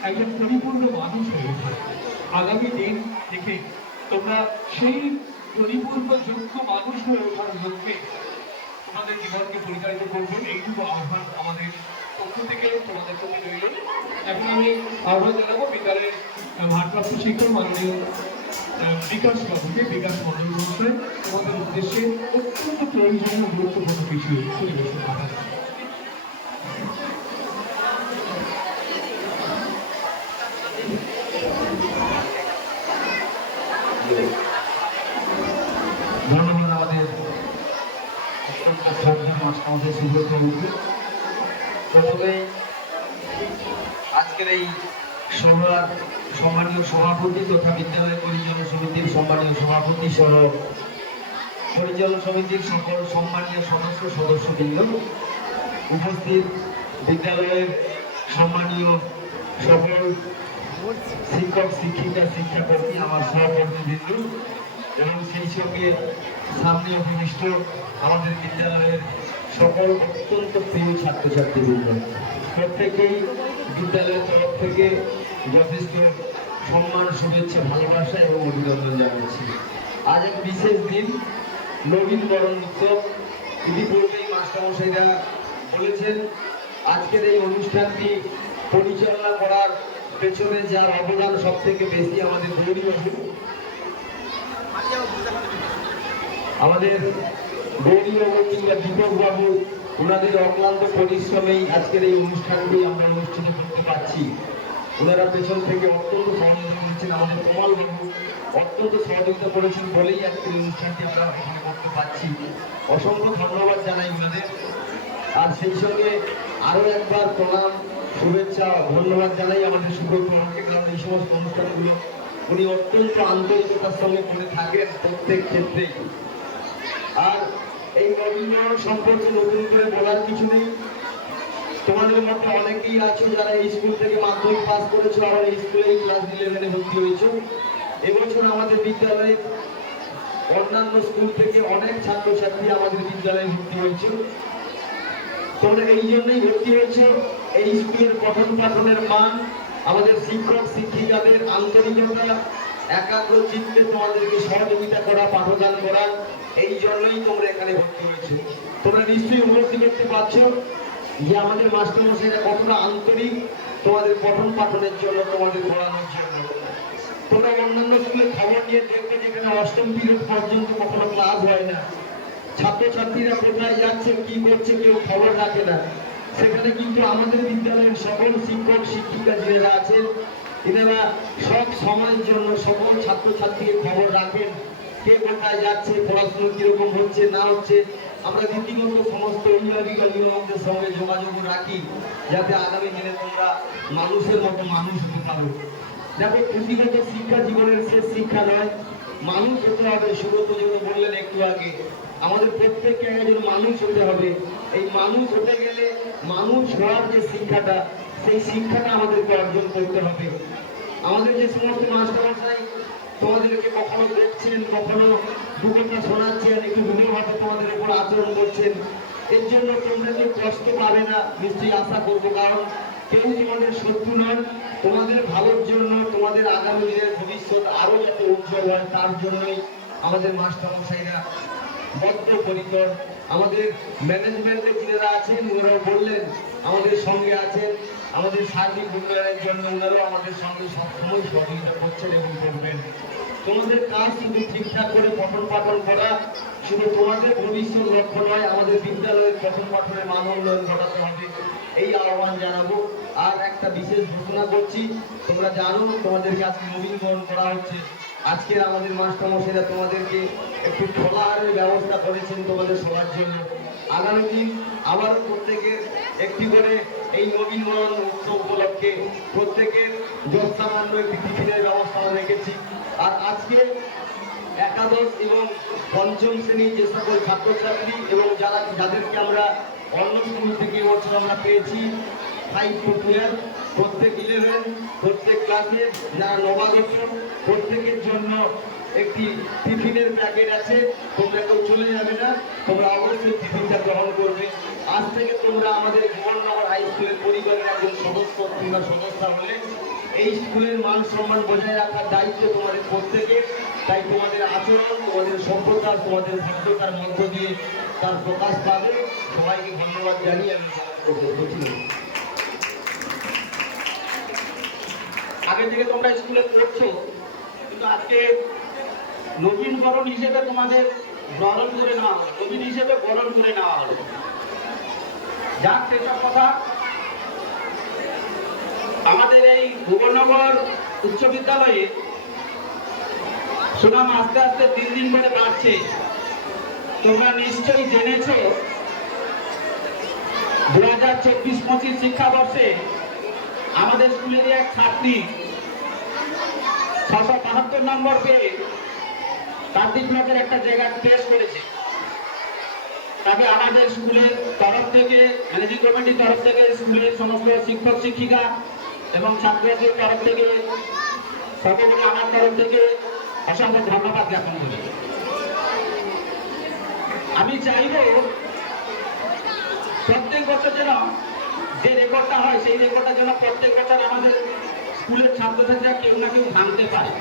একজন পরিপূর্ণ মানুষ হয়ে ওঠা। আগামী দিন থেকে তোমরা সেই পরিপূর্ণ যোগ্য মানুষ হয়ে ওঠার লক্ষ্যে তোমাদের জীবনকে পরিচালিত করবে, এইটুকু আহ্বান আমাদের পক্ষ থেকে তোমাদের প্রতি রইল। এখন আমি আহ্বান জানাবো বিদ্যালয়ের ভারপ্রাপ্ত শিক্ষক মাননীয় বিকাশ বাবুকে, বিকাশ মন্ডল মহাশয় আমাদের উদ্দেশ্যে অত্যন্ত প্রয়োজনীয় গুরুত্বপূর্ণ কিছু পরিবেশন করেন। ধন্যবাদ আমাদের অত্যন্ত শ্রদ্ধা মাস্টারমশাই সুব্রত বাবুকে। প্রথমে আজকের এই সভার সম্মানীয় সভাপতি তথা বিদ্যালয় পরিচালন সমিতির সম্মানীয় সভাপতি সহ পরিচালন সমিতির সকল সম্মানীয় সদস্যবৃন্দ, উপস্থিত বিদ্যালয়ের সম্মানীয় সকল শিক্ষক শিক্ষিকা শিক্ষাকর্মী, আমার সহকর্মীবৃন্দ এবং সেই সঙ্গে সামনে উপবিষ্ট আমাদের বিদ্যালয়ের সকল অত্যন্ত প্রিয় ছাত্রছাত্রীবৃন্দ, প্রত্যেকেই বিদ্যালয়ের তরফ থেকে যথেষ্ট সম্মান, শুভেচ্ছা, ভালোবাসা এবং অভিনন্দন জানাচ্ছি। আজ এক বিশেষ দিন, নবীনবরণ উৎসব। ইতিপূর্বেই মাস্টারমশাইরা বলেছেন, আজকের এই অনুষ্ঠানটি পরিচালনা করার পেছনে যার অবদান সব থেকে বেশি আমাদের গৌরীবাবু, আমাদের গৌরীবাবু কিংবা দীপকবাবু, ওনাদের অক্লান্ত পরিশ্রমেই আজকের এই অনুষ্ঠানটি আমরা অনুষ্ঠিত করতে পারছি। ওনারা পেছন থেকে অত্যন্ত সহযোগিতা করেছেন, আমাদের কমলবাবু অত্যন্ত সহযোগিতা করেছেন বলেই আজকের এই অনুষ্ঠানটি আমরা এখানে করতে পারছি। অসংখ্য ধন্যবাদ জানাই ওনাদের। আর সেই সঙ্গে আরও একবার প্রণাম, শুভেচ্ছা, ধন্যবাদ জানাই আমাদের সুব্রত বাবুকে, কারণ এই সমস্ত অনুষ্ঠানগুলো উনি অত্যন্ত আন্তরিকতার সঙ্গে করে থাকেন প্রত্যেক ক্ষেত্রেই। আর এই নবীনবরণ সম্পর্কে নতুন করে বলার কিছু নেই। তোমাদের মধ্যে অনেকেই আছো যারা এই স্কুল থেকে মাধ্যমিক পাস করেছো, আবার এই স্কুলেই ক্লাস 11-এ ভর্তি হয়েছো। এবছর আমাদের বিদ্যালয়ে অন্যান্য স্কুল থেকে অনেক ছাত্রছাত্রী আমাদের বিদ্যালয়ে ভর্তি হয়েছে। তোমরা এই জন্যই ভর্তি হয়েছে, এই স্কুলের পঠন পাঠনের মান, আমাদের শিক্ষক শিক্ষিকাদের আন্তরিকতা, একাগ্র চিত্তে তোমাদেরকে সহযোগিতা করা, পাঠদান করা, এই জন্যই তোমরা এখানে ভর্তি হয়েছে। তোমরা নিশ্চয়ই উপলব্ধি করতে পারছো যে আমাদের মাস্টারমশাইরা কতটা আন্তরিক তোমাদের পঠন পাঠনের জন্য, তোমাদের পড়ানোর জন্য। তোমরা অন্যান্য স্কুলে খবর নিয়ে দেখবে যেখানে অষ্টম পিরিয়ড পর্যন্ত কখনো ক্লাস হয় না, ছাত্রছাত্রীরা কোথায় যাচ্ছে কি করছে কেউ খবর রাখে না। সেখানে কিন্তু আমাদের বিদ্যালয়ের সকল শিক্ষক শিক্ষিকা যারা আছেন, এনারা সব সময়ের জন্য সকল ছাত্রছাত্রীকে খবর রাখেন, কে কোথায় যাচ্ছে, পড়াশোনা কিরকম হচ্ছে না হচ্ছে। আমরা রীতিগত সমস্ত অভিভাবক অভিভাবকদের সঙ্গে যোগাযোগ রাখি, যাতে আগামী দিনে তোমরা মানুষের মতো মানুষ হতে পারো। দেখো, পুঁথিগত শিক্ষা জীবনের শেষ শিক্ষা নয়, মানুষ হতে হবে। সুব্রত যেন বললেন একটু আগে, আমাদের প্রত্যেককে একজন মানুষ হতে হবে। এই মানুষ হতে গেলে মানুষ হওয়ার যে শিক্ষাটা, সেই শিক্ষাটা আমাদেরকে অর্জন করতে হবে। আমাদের যে সমস্ত মাস্টারমশাই তোমাদেরকে কখনো দেখছেন, কখনো দুটোটা শোনাচ্ছেন, একটু ভিন্নভাবে তোমাদের উপর আচরণ করছেন, এর জন্য তোমরা যে কষ্ট পাবে না নিশ্চয়ই আশা করবো। কারণ কেউ তোমাদের শত্রু নয়, তোমাদের ভালোর জন্য, তোমাদের আগামী দিনের ভবিষ্যৎ আরো যাতে উজ্জ্বল হয় তার জন্যই আমাদের মাস্টারমশাইরা বদ্ধপরিকর। আমাদের ম্যানেজমেন্টে যারা আছেন ওনারাও বললেন আমাদের সঙ্গে আছেন, আমাদের সার্বিক উন্নয়নের জন্য ওনারাও আমাদের সঙ্গে সবসময় সহযোগিতা করছেন এবং করবেন। তোমাদের কাজ শুধু ঠিকঠাক করে পঠন পাঠন করা, শুধু তোমাদের ভবিষ্যৎ লক্ষ্য নয়, আমাদের বিদ্যালয়ের পঠন পাঠনের মান উন্নয়ন ঘটাতে হবে, এই আহ্বান জানাবো। আর একটা বিশেষ ঘোষণা করছি, তোমরা জানো তোমাদেরকে আজকে নবীনবরণ করা হচ্ছে। আজকের আমাদের মাস্টারমশাইরা তোমাদেরকে একটু ফলাহারের ব্যবস্থা করেছেন তোমাদের সবার জন্য। আগামী দিন আবারও প্রত্যেকের একটি করে এই নবীনবরণ উৎসব উপলক্ষে প্রত্যেকের যৎসামান্য একটি টিফিনের ব্যবস্থা রেখেছি। আর আজকে একাদশ এবং পঞ্চম শ্রেণীর যে সকল ছাত্রছাত্রী এবং যাদেরকে আমরা অন্য স্কুল থেকে এবছর আমরা পেয়েছি 5 to 12, প্রত্যেক 11, প্রত্যেক ক্লাসে যারা নবাগত, প্রত্যেকের জন্য একটি টিফিনের প্যাকেট আছে। তোমরা কেউ চলে যাবে না, তোমরা অবশ্যই টিফিনটা গ্রহণ করবে। আজ থেকে তোমরা আমাদের জীবননগর হাই স্কুলের পরিবারের একজন সদস্য কিংবা সদস্য হলে এই স্কুলের মান সম্মান বজায় রাখার দায়িত্ব তোমাদের প্রত্যেকের। তাই তোমাদের আচরণ, তোমাদের সভ্যতা, তোমাদের ভদ্রতার মধ্য দিয়ে তার প্রকাশ পাবে। সবাইকে ধন্যবাদ জানিয়ে আমি আগে থেকে তোমরা স্কুলে পড়ছো, কিন্তু আজকে নবীন বরণ হিসেবে তোমাদের বরণ করে নেওয়া হলো, নবীন হিসেবে বরণ করে নেওয়া হলো। যাক, সেসব কথা। আমাদের এই ভুবননগর উচ্চ বিদ্যালয়ে সুনাম আস্তে আস্তে দিন দিন করে বাড়ছে। তোমরা নিশ্চয়ই জেনেছো 2024-25 শিক্ষাবর্ষে আমাদের স্কুলেরই এক ছাত্রী 672 নম্বর পেয়ে কার্তিক ব্লকের একটা জায়গায় পেশ করেছে। তাকে আমাদের স্কুলের তরফ থেকে, ম্যানেজিং কমিটির তরফ থেকে, স্কুলের সমস্ত শিক্ষক শিক্ষিকা এবং ছাত্রদের তরফ থেকে, সর্বোপরি আমার তরফ থেকে অসংখ্য ধন্যবাদ জ্ঞাপন করি। আমি চাইব প্রত্যেক বছর যেন যে রেকর্ডটা হয় সেই রেকর্ডটা যেন প্রত্যেক বছর আমাদের স্কুলের ছাত্রছাত্রীরা কেউ না কেউ ভাঙতে পারে।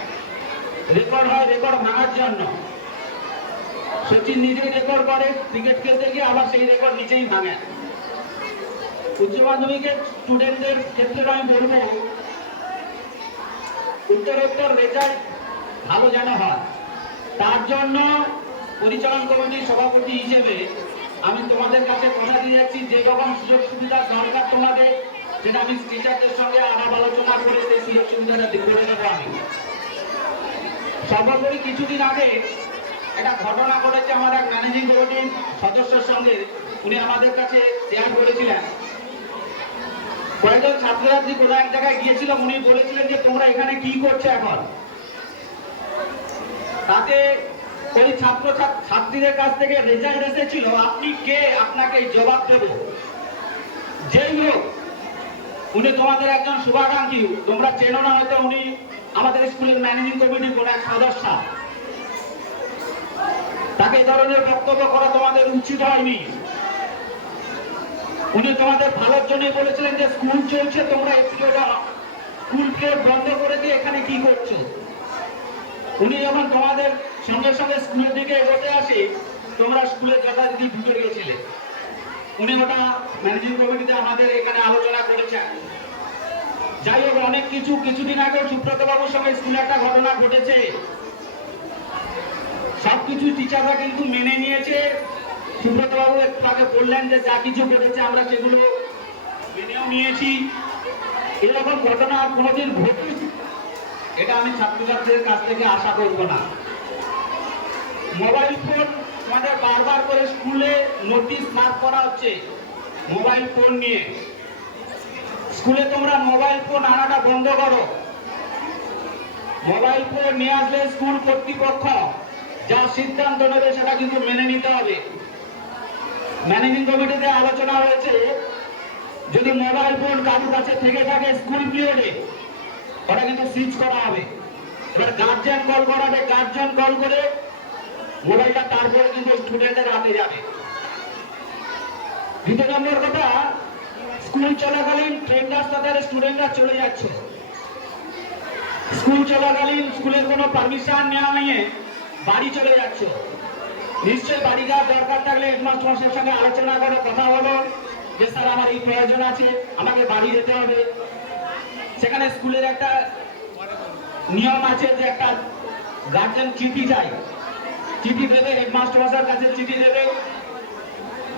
রেকর্ড হয় রেকর্ড ভাঙার জন্য। সচিন নিজেই রেকর্ড করে ক্রিকেট খেলতে গিয়ে, আবার সেই রেকর্ড নিজেই ভাঙে। উচ্চ মাধ্যমিকের স্টুডেন্টদের ক্ষেত্রে আমি বলবো উত্তরোত্তর রেজাল্ট ভালো যেন হয়, তার জন্য পরিচালন কমিটির সভাপতি হিসেবে আমি তোমাদের কাছে কথা দিয়ে যাচ্ছি, যে রকম সুযোগ সুবিধা দরকার তোমাদের, যেটা আমি টিচারদের সঙ্গে আলাপ আলোচনা করে সেই সুযোগ সুবিধাটা করে নেবো। আমি সর্বোপরি কিছুদিন আগে একটা ঘটনা ঘটেছে আমার এক ম্যানেজিং কমিটির সদস্যের সঙ্গে। উনি আমাদের কাছে শেয়ার করেছিলেন, কয়েকজন ছাত্রছাত্রী কোনো এক জায়গায় গিয়েছিল, উনি বলেছিলেন যে তোমরা এখানে কি করছো এখন। তাতে ওই ছাত্রীদের কাছ থেকে রেজাল্ট এসেছিল, আপনি কে, আপনাকে জবাব দেব। যেই হোক, উনি তোমাদের একজন শুভাকাঙ্ক্ষী, তোমরা চেনো না হয়তো, উনি আমাদের স্কুলের ম্যানেজিং কমিটির কোন এক সদস্য। তাকে এই ধরনের বক্তব্য করা তোমাদের উচিত হয়নি। উনি তোমাদের ভালোর জন্যই বলেছিলেন যে স্কুল চলছে, তোমরা স্কুল পিরিয়ড বন্ধ করে দিয়ে এখানে কি করছো। উনি যখন তোমাদের সঙ্গে সঙ্গে স্কুলের দিকে এগোতে আসে, তোমরা স্কুলে যথারীতি ঢুকে গিয়েছিলে। উনি ওটা ম্যানেজিং কমিটিতে আমাদের এখানে আলোচনা করেছেন। যাই হোক, অনেক কিছুদিন আগেও সুব্রত বাবুর সঙ্গে স্কুলে একটা ঘটনা ঘটেছে। সবকিছু টিচাররা কিন্তু মেনে নিয়েছে। সুব্রত বাবু একটু আগে বললেন যে যা কিছু ঘটেছে আমরা সেগুলো মেনেও নিয়েছি। এরকম ঘটনা কোনোদিন ঘটুক এটা আমি ছাত্রছাত্রীদের কাছ থেকে আশা করব না। মোবাইল ফোন আমাদের বারবার করে স্কুলে নোটিশ সার্ভ করা হচ্ছে মোবাইল ফোন নিয়ে। স্কুলে তোমরা মোবাইল ফোন আনাটা বন্ধ করো। মোবাইল ফোন নিয়ে আসলে স্কুল কর্তৃপক্ষ যা সিদ্ধান্ত নেবে সেটা কিন্তু মেনে নিতে হবে। ম্যানেজিং কমিটিতে আলোচনা হয়েছে, যদি মোবাইল ফোন কারোর কাছে থেকে থাকে স্কুল পিরিয়ডে, ওটা কিন্তু সিজ করা হবে। এবার গার্জিয়ান কল করাবে, গার্জিয়ান কল করে মোবাইলটা তারপরে কিন্তু স্টুডেন্টের হাতে যাবে। দ্বিতীয় নম্বর কথা, স্কুল চলাকালীন ট্রেন রাস্তাতে স্টুডেন্টরা চলে যাচ্ছে। স্কুল চলাকালীন স্কুলের কোনো পারমিশন নেওয়া নিয়ে বাড়ি চলে যাচ্ছে। নিশ্চয়ই বাড়ি যাওয়ার দরকার থাকলে হেডমাস্টারের সঙ্গে আলোচনা করে কথা হলো যে স্যার আমার এই প্রয়োজন আছে, আমাকে বাড়ি যেতে হবে। সেখানে স্কুলের একটা নিয়ম আছে যে একটা গার্জেন চিঠি চাই, চিঠি দেবে, হেডমাস্টারের কাছে চিঠি দেবে,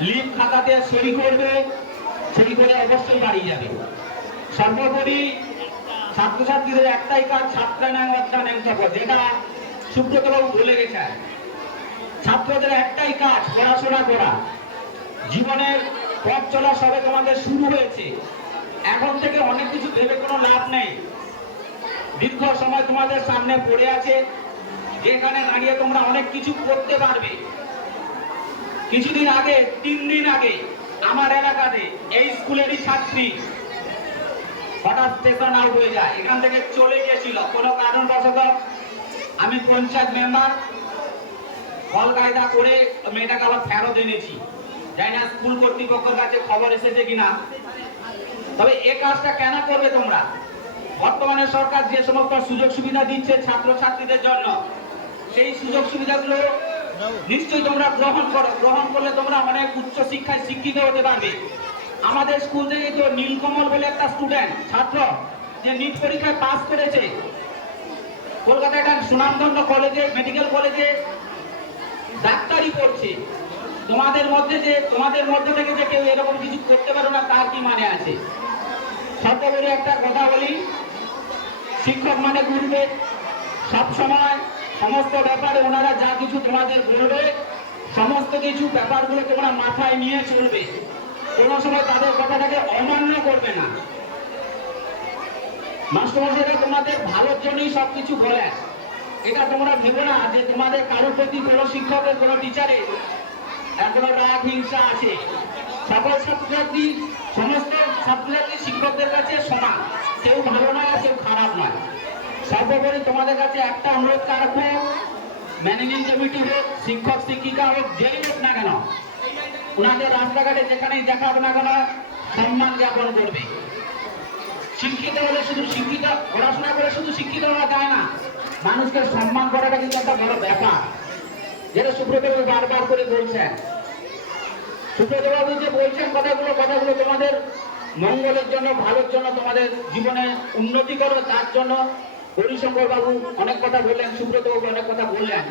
লিভ খাতাতে সই করবে, সই করে অবশ্যই বাড়ি যাবে। সর্বোপরি ছাত্রছাত্রীদের একটাই কাজ, ছাত্রানাং অধ্যয়ন থাকো, যেটা সুব্রতবাবু বলে গেছেন। ছাত্রদের একটাই কাজ, পড়াশোনা করা। জীবনের পথ চলা সবে তোমাদের শুরু হয়েছে, এখন থেকে অনেক কিছু ভেবে কোনো লাভ নেই। দীর্ঘ সময় তোমাদের সামনে পড়ে আছে, যেখানে দাঁড়িয়ে তোমরা অনেক কিছু করতে পারবে। কিছুদিন আগে, 3 দিন আগে আমার এলাকাতে এই স্কুলেরই ছাত্রী হঠাৎ স্টেশন আউট হয়ে যায়, এখান থেকে চলে গিয়েছিল কোনো কারণবশত। আমি পঞ্চায়েত মেম্বার কল কায়দা করে মেয়েটাকে আবার ফেরত এনেছি। জানি না স্কুল কর্তৃপক্ষের কাছে খবর এসেছে কিনা। তবে এই কাজটা কেন করবে তোমরা? বর্তমানে সরকার যে সমস্ত সুযোগ সুবিধা দিচ্ছে ছাত্রছাত্রীদের জন্য, সেই সুযোগ সুবিধাগুলো নিশ্চয়ই তোমরা গ্রহণ করো। গ্রহণ করলে তোমরা অনেক উচ্চ শিক্ষায় শিক্ষিত হতে পারবে। আমাদের স্কুল থেকে তো নীলকমল বলে একটা স্টুডেন্ট ছাত্র, যে নিট পরীক্ষায় পাস করেছে, কলকাতায় একটা সুনামধন্য কলেজে, মেডিকেল কলেজে ডাক্তারি পড়ছে। তোমাদের মধ্যে থেকে যে কেউ এরকম কিছু করতে পারো না, তার কি মানে আছে? সর্বোপরি একটা কথা বলি, শিক্ষক মানে গুরুদেব। সব সময় সমস্ত ব্যাপারে ওনারা যা কিছু তোমাদের বলবে, সমস্ত কিছু ব্যাপারগুলো তোমরা মাথায় নিয়ে চলবে। কোনো সময় তাদের কথাটাকে অমান্য করবে না। মাস্টারমশাইরা তোমাদের ভালোর জন্যই সবকিছু বলে। এটা তোমরা ভেবো না যে তোমাদের কারোর প্রতি কোনো শিক্ষকের, কোনো টিচারের এখনো রাগ হিংসা আছে। সকল ছাত্রছাত্রী, সমস্ত ছাত্রছাত্রী শিক্ষকদের কাছে সমান, কেউ ভালো নয় আর কেউ খারাপ নয়। সর্বোপরি তোমাদের কাছে একটা অনুরোধ রাখবো, ম্যানেজিং কমিটি হোক, শিক্ষক শিক্ষিকা হোক, যেই হোক না কেন, ওনাদের রাস্তাঘাটে যেখানেই দেখা হবে না কেন সম্মান জ্ঞাপন করবে। শিক্ষিত হলে শুধু শিক্ষিত, পড়াশোনা করে শুধু শিক্ষিত হওয়া যায় না, মানুষকে সম্মান করাটা কিন্তু একটা বড় ব্যাপার, যেটা সুব্রতবাবু বারবার করে বলছেন। সুব্রতবাবু যে বলছেন কথাগুলো তোমাদের মঙ্গলের জন্য, ভালোর জন্য, তোমাদের জীবনে উন্নতি করো, তার জন্য হরিশঙ্কর বাবু অনেক কথা বললেন, সুব্রতবাবু অনেক কথা বললেন।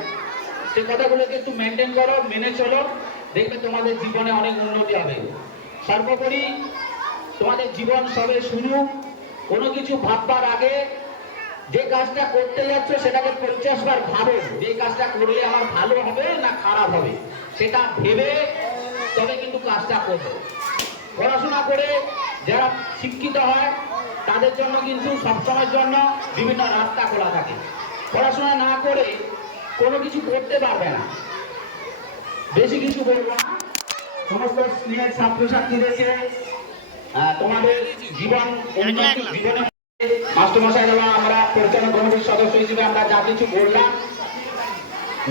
সেই কথাগুলোকে একটু মেনটেন করো, মেনে চলো, দেখবে তোমাদের জীবনে অনেক উন্নতি হবে। সর্বোপরি তোমাদের জীবন সবে শুরু। কোনো কিছু ভাববার আগে যে কাজটা করতে যাচ্ছ সেটাকে 50 বার ভাবো, যে কাজটা করলে আমার ভালো হবে না খারাপ হবে, সেটা ভেবে তবে কিন্তু কাজটা করবে। পড়াশোনা করে যারা শিক্ষিত হয় তাদের জন্য কিন্তু সবসময়ের জন্য বিভিন্ন রাস্তা খোলা থাকে। পড়াশোনা না করে কোনো কিছু করতে পারবে না। বেশি কিছু বলবো না, সমস্ত স্নেহের ছাত্রছাত্রীদেরকে তোমাদের জীবনে মাস্টারমশাই এবং আমরা পরিচালনা কমিটির সদস্য হিসেবে আমরা যা কিছু বললাম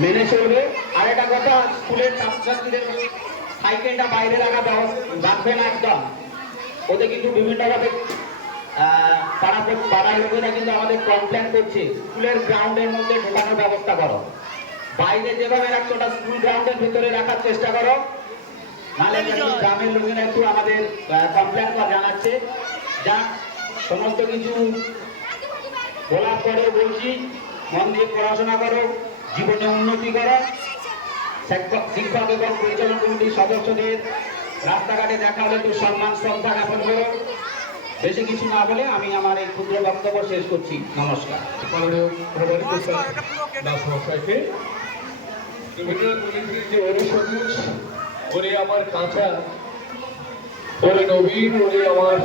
মেনে চলবে। আর একটা কথা, স্কুলের ছাত্রছাত্রীদের সাইকেলটা বাইরে রাখবেন একদম। ওদের কিন্তু বিভিন্নভাবে পাড়ার লোকেরা কিন্তু আমাদের কমপ্লেন করছে, স্কুলের গ্রাউন্ডের মধ্যে ঢোকানোর ব্যবস্থা করো। বাইরে যেভাবে রাখছো ওটা স্কুল গ্রাউন্ডের ভেতরে রাখার চেষ্টা করো, নাহলে গ্রামের লোকেরা একটু আমাদের কমপ্লেন জানাচ্ছে। যা সমস্ত কিছু বলার পরে বলছি, মন দিয়ে পড়াশোনা করো, জীবনে উন্নতি করো। শিক্ষক এবং পরিচালনা কমিটির সদস্যদের রাস্তাঘাটে দেখা হলে একটু সম্মান শ্রদ্ধা জ্ঞাপন করো। বেশি কিছু না বলে আমি আমার এই ক্ষুদ্র বক্তব্য শেষ করছি। নমস্কার। ওরে আমার কাঁচা, ওরে নবীন, ওরে আমার